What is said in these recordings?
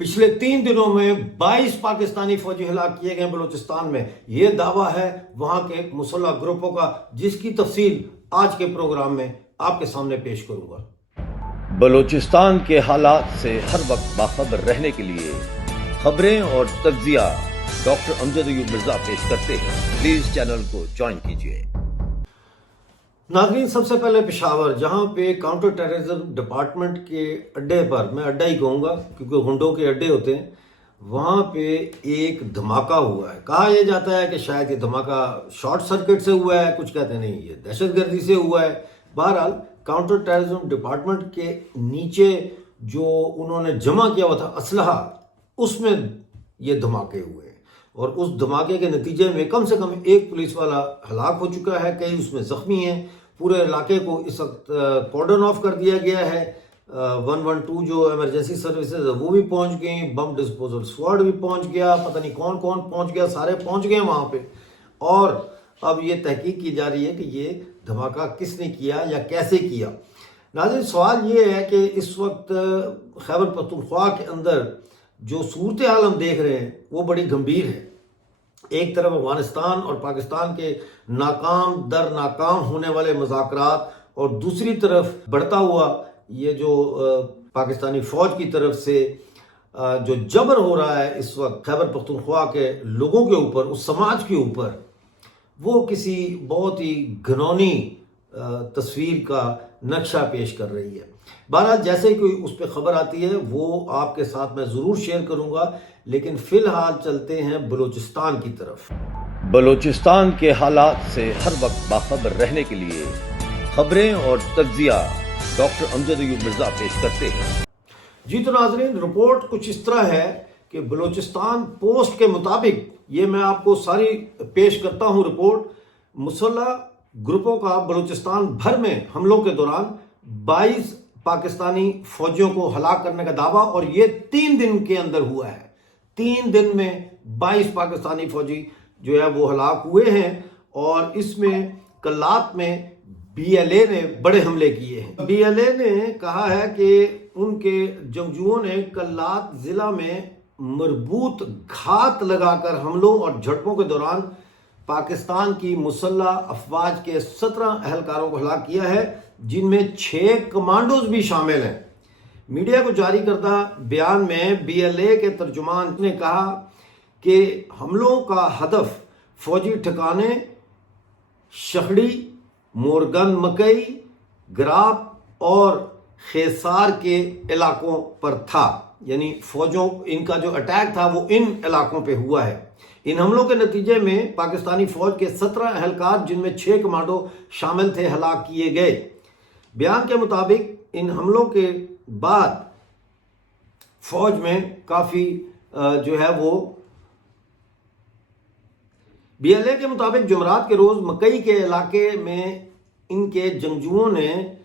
पिछले 3 दिनों में 22 पाकिस्तानी फौजी हलाक किए गए बलूचिस्तान में। ये दावा है वहां के मुसल्लह ग्रुपों का, जिसकी तफसील आज के प्रोग्राम में आपके सामने पेश करूंगा। बलूचिस्तान के हालात से हर वक्त बाखबर रहने के लिए खबरें और तज्जिया डॉक्टर अमजद अयूब मिर्जा पेश करते हैं। प्लीज चैनल को ज्वाइन कीजिए। नाज़रीन, सबसे पहले पेशावर, जहाँ पे काउंटर टेररिज्म डिपार्टमेंट के अड्डे पर, मैं अड्डा ही कहूँगा क्योंकि गुंडों के अड्डे होते हैं, वहाँ पे एक धमाका हुआ है। कहा यह जाता है कि शायद ये धमाका शॉर्ट सर्किट से हुआ है, कुछ कहते हैं नहीं ये दहशतगर्दी से हुआ है। बहरहाल काउंटर टेररिज्म डिपार्टमेंट के नीचे जो उन्होंने जमा किया हुआ था असलहा, उसमें ये धमाके हुए हैं और उस धमाके के नतीजे में कम से कम एक पुलिस वाला हलाक हो चुका है, कई उसमें जख्मी हैं। पूरे इलाके को इस वक्त कॉर्डन ऑफ कर दिया गया है। 112 जो इमरजेंसी सर्विसेज है वो भी पहुंच गई, बम डिस्पोजल स्क्वाड भी पहुंच गया, पता नहीं कौन कौन पहुंच गया, सारे पहुंच गए वहां पे। और अब ये तहकीक की जा रही है कि ये धमाका किसने किया या कैसे किया। नाज़रीन, सवाल ये है कि इस वक्त खैबर पख्तूनख्वा के अंदर जो सूरत हाल हम देख रहे हैं वो बड़ी गंभीर है। एक तरफ अफगानिस्तान और पाकिस्तान के नाकाम दर नाकाम होने वाले मुज़ाकरात और दूसरी तरफ बढ़ता हुआ ये जो पाकिस्तानी फ़ौज की तरफ से जो जबर हो रहा है इस वक्त खैबर पख्तूनख्वा के लोगों के ऊपर, उस समाज के ऊपर, वो किसी बहुत ही घिनौनी तस्वीर का नक्शा पेश कर रही है। बहरहाल जैसे ही कोई उस पर खबर आती है वो आपके साथ मैं ज़रूर शेयर करूंगा, लेकिन फ़िलहाल चलते हैं बलूचिस्तान की तरफ। बलूचिस्तान के हालात से हर वक्त बाखबर रहने के लिए खबरें और तज्जिया डॉक्टर अमजद अयूब मिर्जा पेश करते हैं। जी तो नाज़रीन, रिपोर्ट कुछ इस तरह है कि बलूचिस्तान पोस्ट के मुताबिक, ये मैं आपको सारी पेश करता हूँ रिपोर्ट, मुसल्लह ग्रुपों का बलूचिस्तान भर में हमलों के दौरान 22 पाकिस्तानी फौजियों को हलाक करने का दावा, और ये 3 दिन के अंदर हुआ है। 3 दिन में 22 पाकिस्तानी फौजी जो है वो हलाक हुए हैं और इसमें कल्लात में BLA ने बड़े हमले किए हैं। BLA ने कहा है कि उनके जंगजुओं ने कल्लात जिला में मरबूत घात लगाकर हमलों और झड़पों के दौरान पाकिस्तान की मुसल्लह अफवाज के 17 अहलकारों को हलाक किया है, जिनमें 6 कमांडोज भी शामिल हैं। मीडिया को जारी करदा बयान में BLA के तर्जुमान ने कहा कि हमलों का हदफ फौजी ठिकाने शखड़ी, मोरगन मकई, ग्राप और खेसार के इलाकों पर था। यानी फौजों, इनका जो अटैक था वो इन इलाकों पे हुआ है। इन हमलों के नतीजे में पाकिस्तानी फौज के 17 अहलकार, जिनमें 6 कमांडो शामिल थे, हलाक किए गए। बयान के मुताबिक इन हमलों के बाद फौज में काफ़ी जो है वो, BLA के मुताबिक जुमरात के रोज़ मकई के इलाके में इनके जंगजुओं ने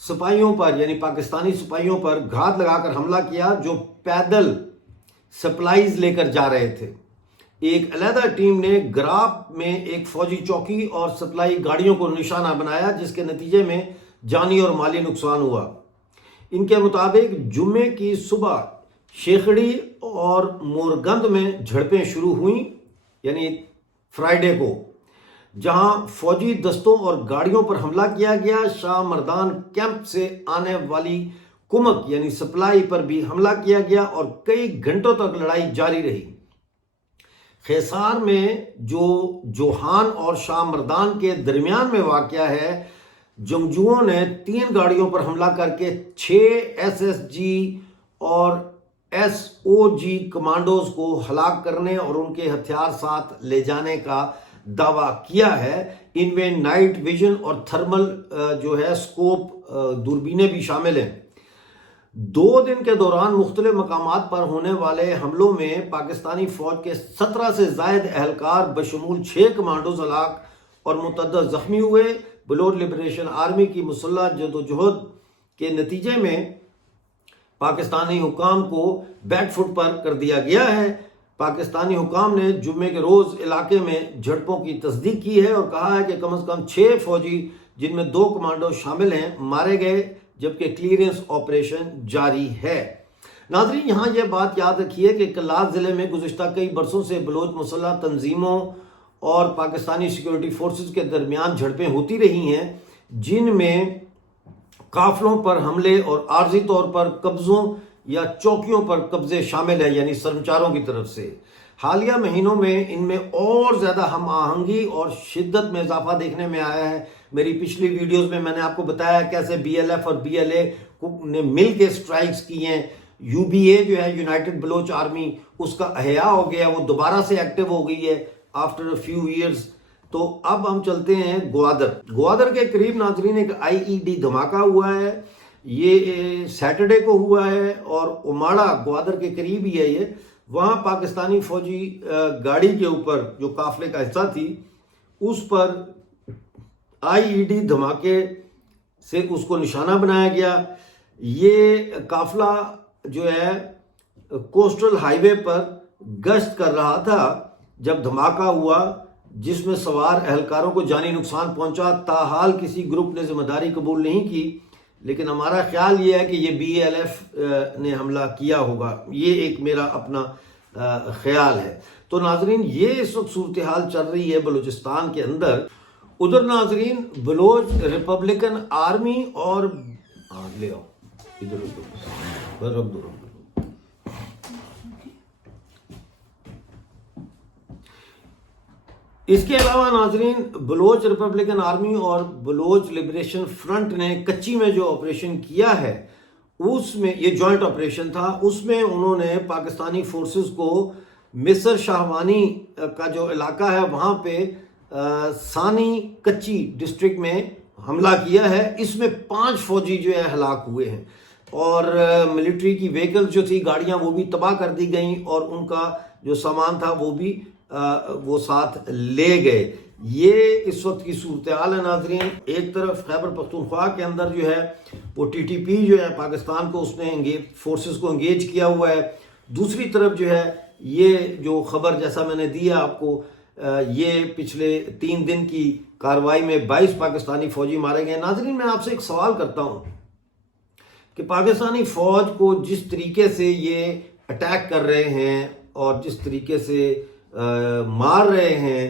सिपाहियों पर, यानी पाकिस्तानी सिपाहियों पर घात लगाकर हमला किया जो पैदल सप्लाईज लेकर जा रहे थे। एक अलहदा टीम ने ग्राप में एक फौजी चौकी और सप्लाई गाड़ियों को निशाना बनाया, जिसके नतीजे में जानी और माली नुकसान हुआ। इनके मुताबिक जुम्मे की सुबह शेखड़ी और मोरगंद में झड़पें शुरू हुई, यानी फ्राइडे को, जहां फौजी दस्तों और गाड़ियों पर हमला किया गया। शाह मर्दान कैंप से आने वाली कुमक यानी सप्लाई पर भी हमला किया गया और कई घंटों तक लड़ाई जारी रही। खेसार में जो जोहान और शाह मर्दान के दरमियान में वाक़या है, जंगजुओं ने 3 गाड़ियों पर हमला करके 6 SSG और SOG कमांडोज को हलाक करने और उनके हथियार साथ ले जाने का दावा किया है। इनमें नाइट विजन और थर्मल जो है स्कोप दूरबीनें भी शामिल हैं। 2 दिन के दौरान मुख्तलिफ मकामात पर होने वाले हमलों में पाकिस्तानी फौज के 17 से ज़ायद अहलकार बशमूल 6 कमांडोज हलाक और मुतअद्दिद जख्मी हुए। बलोच लिबरेशन आर्मी की मुसल्लह जदोजहद के नतीजे में पाकिस्तानी हुकाम को बैकफुट पर कर दिया गया है। पाकिस्तानी हुकाम ने जुम्मे के रोज़ इलाके में झड़पों की तस्दीक की है और कहा है कि कम से कम 6 फौजी, जिनमें 2 कमांडो शामिल हैं, मारे गए, जबकि क्लियरेंस ऑपरेशन जारी है। नाज़रीन, यहाँ ये बात याद रखिए कि कल्लात ज़िले में गुज़िश्ता कई बरसों से बलोच मुसल्लह तंजीमों और पाकिस्तानी सिक्योरिटी फोर्सेस के दरमियान झड़पें होती रही हैं, जिनमें काफिलों पर हमले और आर्जी तौर पर कब्ज़ों या चौकियों पर कब्ज़े शामिल हैं, यानी सरमचारों की तरफ से। हालिया महीनों में इनमें और ज़्यादा हम आहंगी और शिद्दत में इजाफा देखने में आया है। मेरी पिछली वीडियोस में मैंने आपको बताया कैसे BLF और BLA ने मिल के स्ट्राइक्स की हैं। UBA जो है, यूनाइटेड बलोच आर्मी, उसका अहया हो गया, वो दोबारा से एक्टिव हो गई है आफ्टर अ फ्यू ईयर्स। तो अब हम चलते हैं ग्वादर के करीब नाजरीन एक IED धमाका हुआ है। ये सैटरडे को हुआ है और उमाड़ा ग्वादर के करीब ही है ये। वहाँ पाकिस्तानी फौजी गाड़ी के ऊपर जो काफले का हिस्सा थी उस पर IED धमाके से उसको निशाना बनाया गया। ये काफला जो है कोस्टल हाईवे पर गश्त कर रहा था जब धमाका हुआ, जिसमें सवार एहलकारों को जानी नुकसान पहुंचा। ताहाल किसी ग्रुप ने जिम्मेदारी कबूल नहीं की, लेकिन हमारा ख्याल ये है कि ये BLF ने हमला किया होगा। ये एक मेरा अपना ख्याल है। तो नाजरीन, ये इस वक्त सूरत हाल चल रही है बलूचिस्तान के अंदर। उधर नाजरीन बलोच रिपब्लिकन आर्मी और ले आओ इधर रख दो। इसके अलावा नाजरीन बलोच रिपब्लिकन आर्मी और बलोच लिबरेशन फ्रंट ने कच्ची में जो ऑपरेशन किया है, उसमें ये जॉइंट ऑपरेशन था, उसमें उन्होंने पाकिस्तानी फोर्सेस को मिसर शाहवानी का जो इलाका है वहाँ पे सानी कच्ची डिस्ट्रिक्ट में हमला किया है। इसमें 5 फौजी जो है हलाक हुए हैं और मिलिट्री की व्हीकल जो थी, गाड़ियाँ, वो भी तबाह कर दी गई और उनका जो सामान था वो भी वो साथ ले गए। ये इस वक्त की सूरत हाल है नाजरीन। एक तरफ खैबर पख्तूनख्वा के अंदर जो है वो TTP जो है पाकिस्तान को उसने फोर्सेस को एंगेज किया हुआ है। दूसरी तरफ जो है ये जो खबर जैसा मैंने दिया आपको, ये पिछले 3 दिन की कार्रवाई में 22 पाकिस्तानी फौजी मारे गए। नाजरीन, मैं आपसे एक सवाल करता हूँ कि पाकिस्तानी फौज को जिस तरीके से ये अटैक कर रहे हैं और जिस तरीके से मार रहे हैं,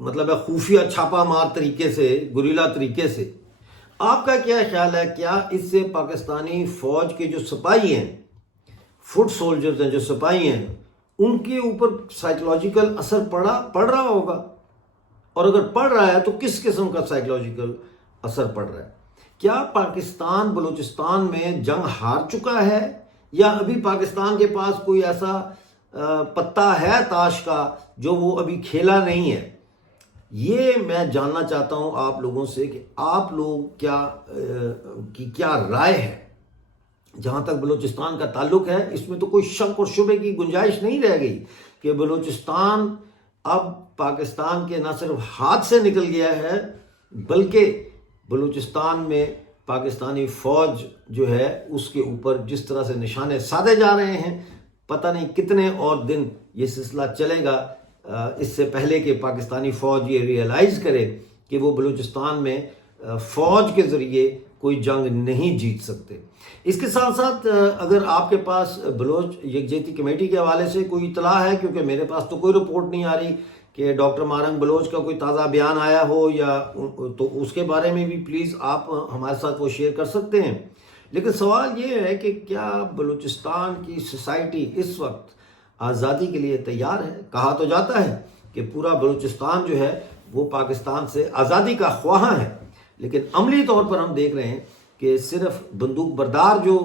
मतलब है खुफिया छापा मार तरीके से, गुरीला तरीके से, आपका क्या ख्याल है? क्या इससे पाकिस्तानी फौज के जो सिपाही हैं, फुट सोल्जर्स हैं, जो सिपाही हैं, उनके ऊपर साइकोलॉजिकल असर पड़ रहा होगा? और अगर पड़ रहा है तो किस किस्म का साइकोलॉजिकल असर पड़ रहा है? क्या पाकिस्तान बलूचिस्तान में जंग हार चुका है या अभी पाकिस्तान के पास कोई ऐसा पत्ता है ताश का जो वो अभी खेला नहीं है? ये मैं जानना चाहता हूं आप लोगों से कि आप लोग क्या राय है जहां तक बलूचिस्तान का ताल्लुक है। इसमें तो कोई शक और शुबे की गुंजाइश नहीं रह गई कि बलूचिस्तान अब पाकिस्तान के न सिर्फ हाथ से निकल गया है, बल्कि बलूचिस्तान में पाकिस्तानी फौज जो है उसके ऊपर जिस तरह से निशाने साधे जा रहे हैं, पता नहीं कितने और दिन ये सिलसिला चलेगा, इससे पहले कि पाकिस्तानी फौज ये रियलाइज़ करे कि वो बलूचिस्तान में फौज के ज़रिए कोई जंग नहीं जीत सकते। इसके साथ साथ अगर आपके पास बलोच यकजहती कमेटी के हवाले से कोई इतला है, क्योंकि मेरे पास तो कोई रिपोर्ट नहीं आ रही कि डॉक्टर मारंग बलोच का कोई ताज़ा बयान आया हो, या तो उसके बारे में भी प्लीज़ आप हमारे साथ वो शेयर कर सकते हैं। लेकिन सवाल ये है कि क्या बलूचिस्तान की सोसाइटी इस वक्त आज़ादी के लिए तैयार है? कहा तो जाता है कि पूरा बलूचिस्तान जो है वो पाकिस्तान से आज़ादी का ख्वाह है, लेकिन अमली तौर पर हम देख रहे हैं कि सिर्फ बंदूक बरदार जो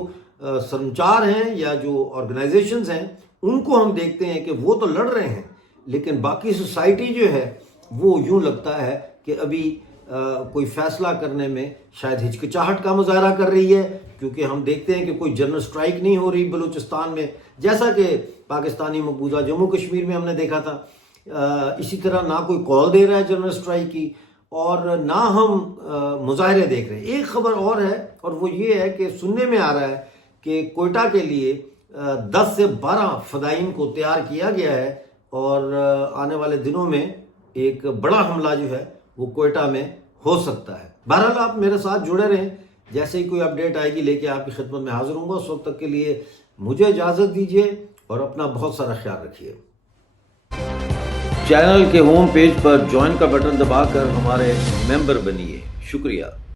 संचार हैं या जो ऑर्गेनाइजेशंस हैं, उनको हम देखते हैं कि वो तो लड़ रहे हैं, लेकिन बाकी सोसाइटी जो है वो यूं लगता है कि अभी कोई फैसला करने में शायद हिचकिचाहट का मुजाहरा कर रही है, क्योंकि हम देखते हैं कि कोई जनरल स्ट्राइक नहीं हो रही बलूचिस्तान में, जैसा कि पाकिस्तानी मकबूजा जम्मू कश्मीर में हमने देखा था। इसी तरह ना कोई कॉल दे रहा है जनरल स्ट्राइक की और ना हम मुजाहरे देख रहे हैं। एक खबर और है, और वो ये है कि सुनने में आ रहा है कि कोयटा के लिए 10 से 12 फदाइन को तैयार किया गया है और आने वाले दिनों में एक बड़ा हमला जो है वो कोयटा में हो सकता है। बहरहाल आप मेरे साथ जुड़े रहें, جیسے ہی کوئی اپڈیٹ آئے گی لے کے آپ کی خدمت میں حاضر ہوں گا. اس وقت تک کے لیے مجھے اجازت دیجیے اور اپنا بہت سارا خیال رکھیے. چینل کے ہوم پیج پر جوائن کا بٹن دبا کر ہمارے ممبر بنیے. شکریہ.